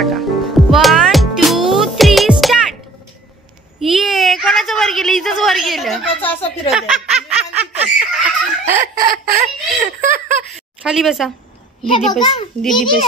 टाका. 1 2 3 स्टार्ट. ये कोणाचं वर गेलं? इथंच वर गेलं. खाली बसा. दीदी बस. दीदी बस.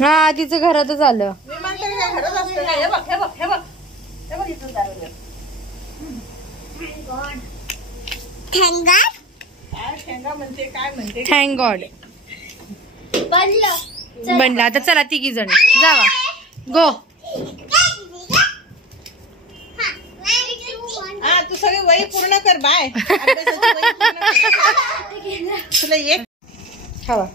हा तिचं घरातच आलं. थँक गॉड बनला. आता चला तिघी जण जावा. गो. तू सगळे वही पूर्ण कर. बाय. तुला एक हवा.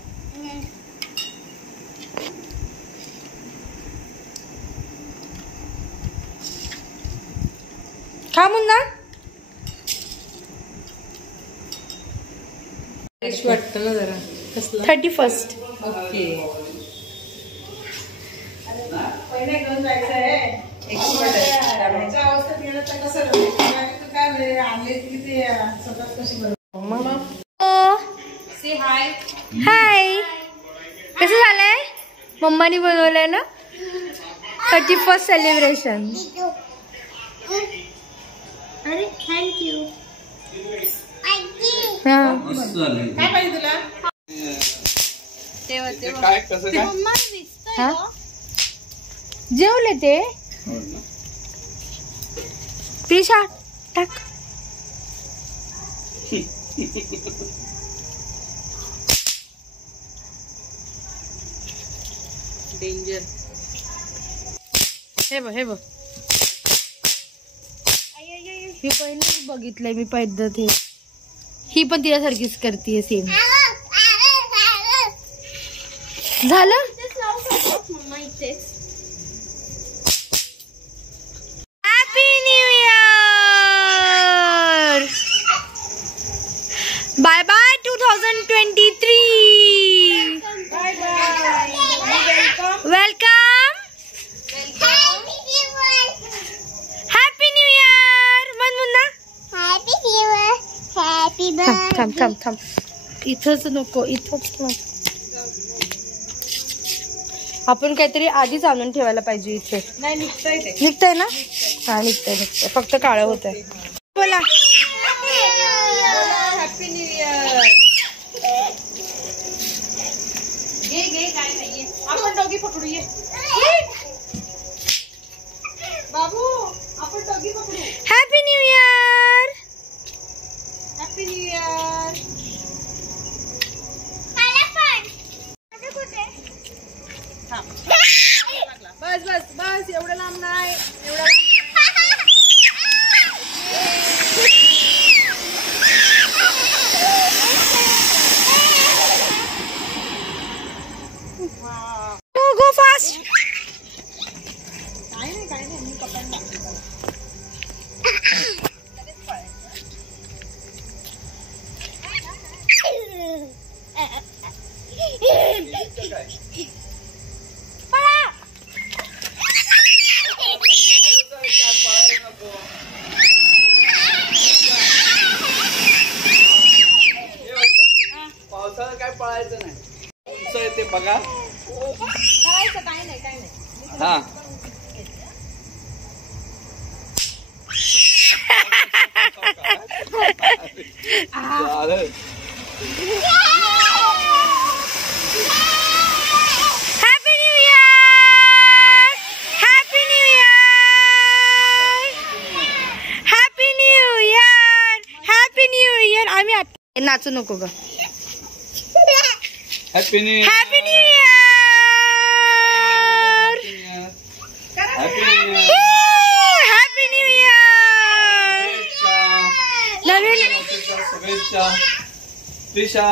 खा मुन्ना. वाटतं ना जरा. 31st. ओके. पहिले घेऊन जायचं आहे. एक्सपर्ट अवस्था गेलं तर कसं काय आणले किती सतत कशी बरोबर. से हाय. हाय. कसं झालंय? मम्मानी बनवलंय ना 31st सेलिब्रेशन. अरे थँक्यू. काय पाहिजे तुला? काय कसं काय जेवले ते. प्रिशा टाक. डेंजर. हे बघ हे बघ. हे पहिलं बघितलंय मी पद्धत. ही पण तिच्यासारखीच करते सेम. झालं. Happy new year. Bye bye 2023. Welcome. Happy new year. म्हणून थांब थांब थांब. इथंच नको. इथंच आपण काहीतरी आधीच आणून ठेवायला पाहिजे. इथे नाही निघतंय ते. निघतंय ना. हा निघतंय निघतंय. फक्त काळं होत आहे. बोला. Happy new year. घे घे. काय नाहीये. आपण दोघी पकडू. ये बाबू. आपण दोघी पकडू. Happy new year. Happy new year. बस बस बस. एवढं लांब नाही. एवढं गो फास्ट. काय नाही मी पकडला. पावसाळ्यात काय पळायचं नाही. ते बघा. करायचं. काय नाही. हा happy new year. Happy new year. Happy new year. Happy new year. आम्ही नाचू नको ग. Happy new year. Happy new year. Happy new year. Happy new year. नवीन शुभेच्छा. त्रिशा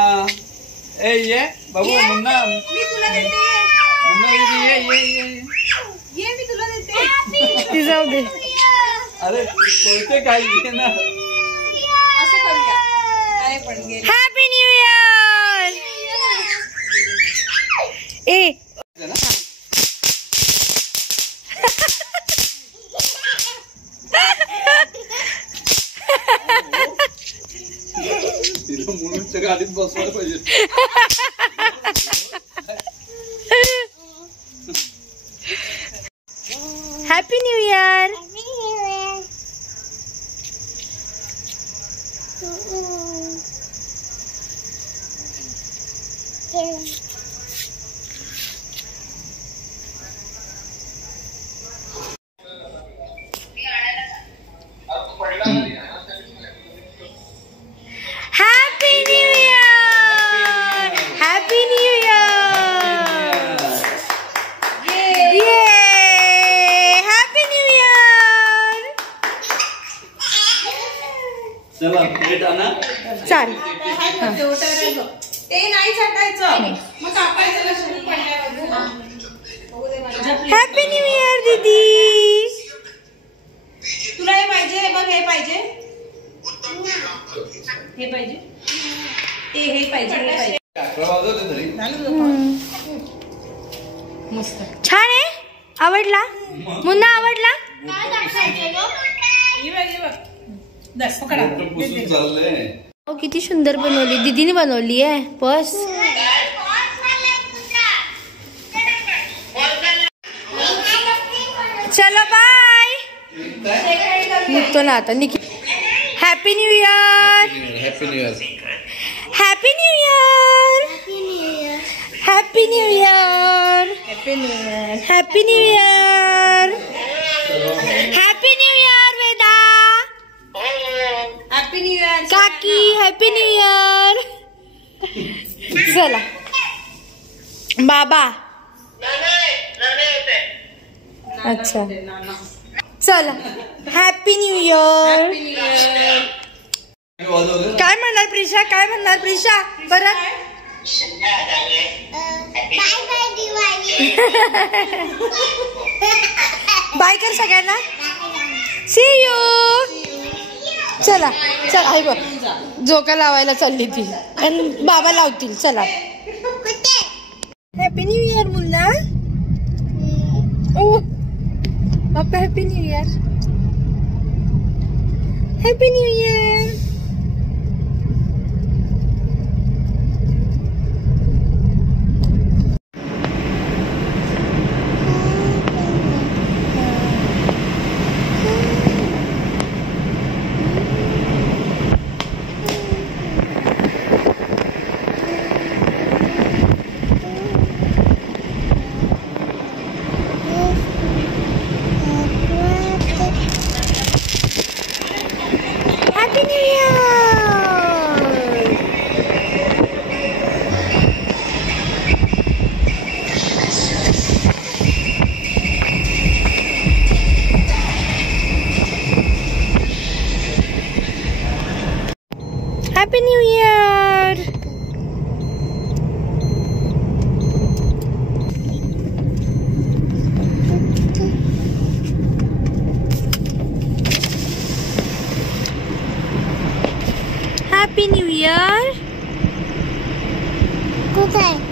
ए ये बाबू मुन्ना मी तुला देते. मुन्ना दीदी ये ये मी तुला देते. ती जाऊ दे. अरे बोलते काय ये ना. असं करूया. काय पण गेले. Happy new year. ए तिला मुलांच्या गाडीत बसवायला पाहिजे. Happy new year. Happy new year. Happy new year. ये हॅपी न्यू इयर. चला प्लेट आणा. चाल. ते नाही छटायचं. मग कापायचं लसूण पडल्यावर. हॅपी न्यू इयर दीदी. तुला हे पाहिजे. हे बघ हे पाहिजे. हे पाहिजे. हे पाहिजे. हे पाहिजे. 11 वाजवले तरी. मस्त. छान आहे. आवडला मुन्ना. आवडला. ये बघ ये बघ. दस पकडा. मोठं पुसून चाललंय. हो किती सुंदर बनवली. दीदीने बनवली आहे. बस चलो बाय. निघतो ना आता. निघ. Happy new year. Happy new year. Happy new year. Happy new year. Happy new year. Happy new year. Happy new year Veda. Happy new year. काकी हॅपी न्यू इयर. चला बाबा. अच्छा चला. Happy new year. Happy new year. वाजवले. काय म्हणणार प्रिशा. काय म्हणणार प्रिशा परत. बाय कर सगळ्यांना. See you. चला चल. आहे बघ झोका लावायला चालली ती आणि बाबा लावतील. चला. Happy new year Munna. ओ Bappa happy new year. Happy new year. Happy New Year! Happy New Year! Happy New Year! Good day.